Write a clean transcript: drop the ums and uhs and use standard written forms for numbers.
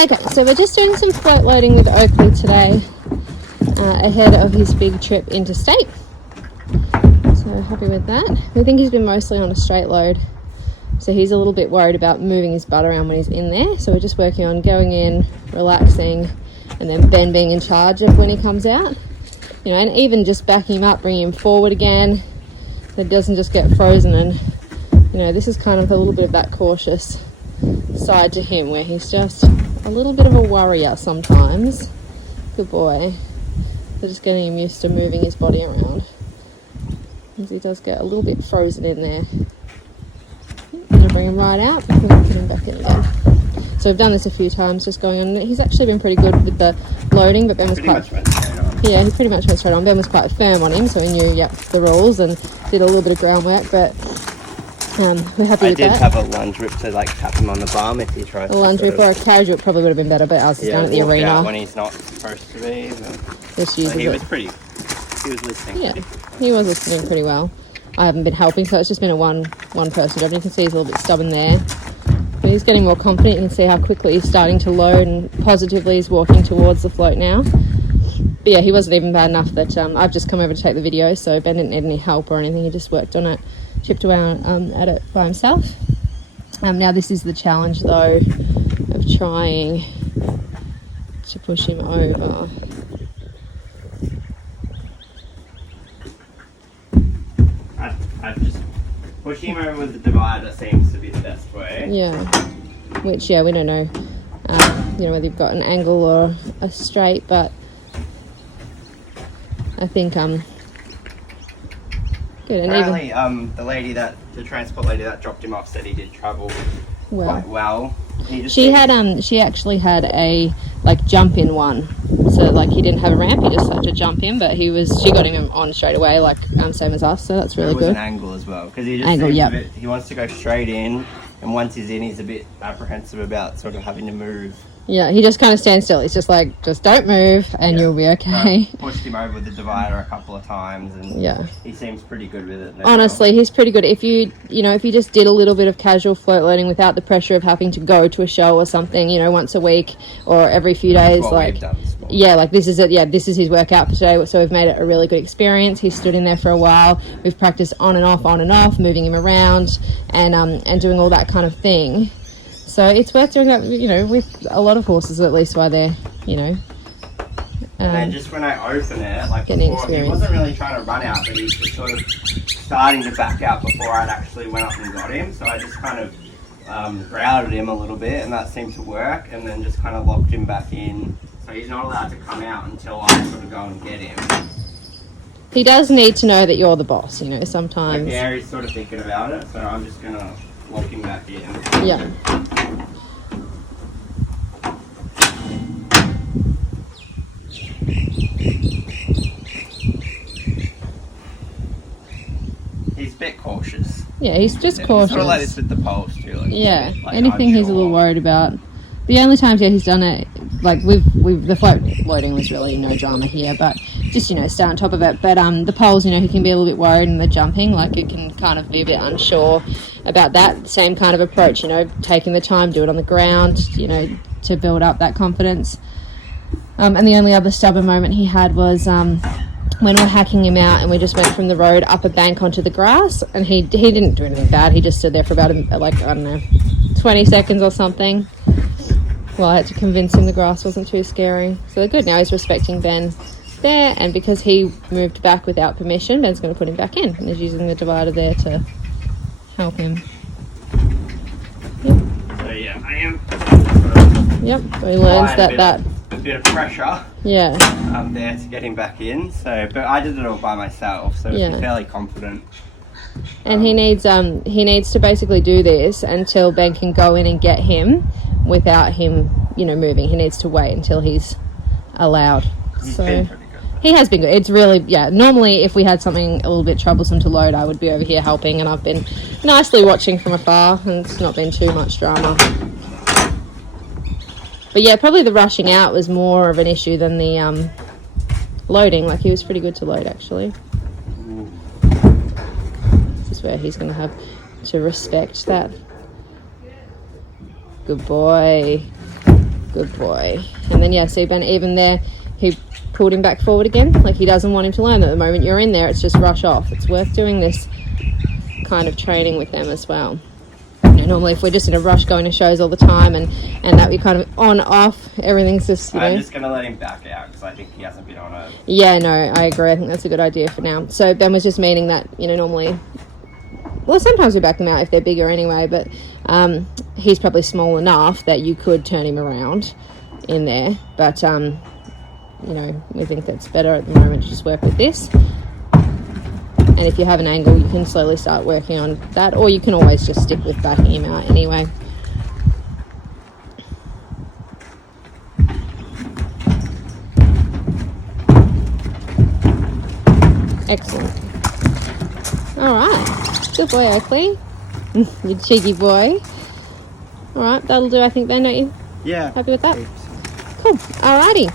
Okay, so we're just doing some float loading with Oakley today, ahead of his big trip interstate. So happy with that. We think he's been mostly on a straight load, so he's a little bit worried about moving his butt around when he's in there. So we're just working on going in, relaxing, and then Ben being in charge of when he comes out. You know, and even just backing him up, bringing him forward again, so it doesn't just get frozen. And you know, this is kind of a little bit of that cautious side to him, where he's just a little bit of a worrier sometimes. Good boy. We're just getting him used to moving his body around, because he does get a little bit frozen in there. I'm going to bring him right out and put him back in again. So we've done this a few times, just going on. He's actually been pretty good with the loading, but Ben was he pretty much went straight on. Ben was quite firm on him, so he knew the rules and did a little bit of groundwork, but we're happy with that. I did have a lunge rip to tap him on the bum if he tries. A lunge rip or a casual probably would have been better, but ours is down at the arena. Out when he's not supposed to be. Just uses he was listening. Yeah, he was listening pretty well. I haven't been helping, so it's just been a one person job. You can see he's a little bit stubborn there, but he's getting more confident. You can see how quickly he's starting to load, and positively he's walking towards the float now. But yeah, he wasn't even bad enough that I've just come over to take the video, so Ben didn't need any help or anything. He just worked on it, chipped away at it by himself. Now this is the challenge though, of trying to push him over. I've just pushing him over with the divider seems to be the best way. Yeah, which we don't know, you know, whether you've got an angle or a straight, but I think good. And apparently, the transport lady that dropped him off said he did travel quite well. She actually had a jump in one, so he didn't have a ramp, he just had to jump in, but she got him on straight away, same as us, so that's really good. It was an angle as well, because he just he wants to go straight in, and once he's in, he's a bit apprehensive about sort of having to move. Yeah, he just kind of stands still. He's just just don't move and you'll be okay. Pushed him over with the divider a couple of times, and he seems pretty good with it now. Honestly, he's pretty good. If you just did a little bit of casual float loading without the pressure of having to go to a show or something, once a week or every few days, this is it. Yeah, this is his workout for today. So we've made it a really good experience. He's stood in there for a while. We've practiced on and off, moving him around and doing all that kind of thing. So it's worth doing that, with a lot of horses, at least while they're, and then just when I open it, before, he wasn't really trying to run out, but he was just sort of starting to back out before I'd actually went up and got him. So I just kind of grounded him a little bit, and that seemed to work, and then just kind of locked him back in. So he's not allowed to come out until I sort of go and get him. He does need to know that you're the boss, sometimes. Yeah, he's sort of thinking about it, so I'm just going to lock him back in. Yeah. He's a bit cautious. Yeah, he's just cautious. Sort of like this with the poles too. Anything he's a little worried about. The only times he's done it, the float loading was really no drama here, but just stay on top of it. But the poles, he can be a little bit worried, and the jumping, it can kind of be a bit unsure about that. Same kind of approach, taking the time, do it on the ground, to build up that confidence. And the only other stubborn moment he had was when we were hacking him out, and we just went from the road up a bank onto the grass, and he didn't do anything bad. He just stood there for about 20 seconds or something. Well, I had to convince him the grass wasn't too scary. So good. Now he's respecting Ben there, and because he moved back without permission, Ben's going to put him back in, and he's using the divider there to help him. Yep. So yeah, I am. Yep. So he learns that a bit of pressure. Yeah. There to get him back in. So, but I did it all by myself, so I'm fairly confident. And he needs to basically do this until Ben can go in and get him without him, moving. He needs to wait until he's allowed. He's been pretty good. He has been good. It's really, normally if we had something a little bit troublesome to load, I would be over here helping, and I've been nicely watching from afar, and it's not been too much drama. But yeah, probably the rushing out was more of an issue than the loading. He was pretty good to load, actually. This is where he's going to have to respect that. Good boy. Good boy. And then, yeah, see, Ben, even there, he pulled him back forward again. Like, he doesn't want him to learn that the moment you're in there, it's just rush off. It's worth doing this kind of training with them as well. You know, normally if we're just in a rush going to shows all the time and that we kind of on, off, everything's just, you know. I'm just going to let him back out because I think he hasn't been on a... Yeah, no, I agree. I think that's a good idea for now. So Ben was just meaning that, you know, normally... Well, sometimes we back them out if they're bigger anyway, but he's probably small enough that you could turn him around in there. But, you know, we think that's better at the moment to just work with this. And if you have an angle, you can slowly start working on that, or you can always just stick with backing him out anyway. Excellent. All right. Good boy, Oakley. You cheeky boy. All right, that'll do, I think, then, don't you? Yeah. Happy with that? Cool. Alrighty.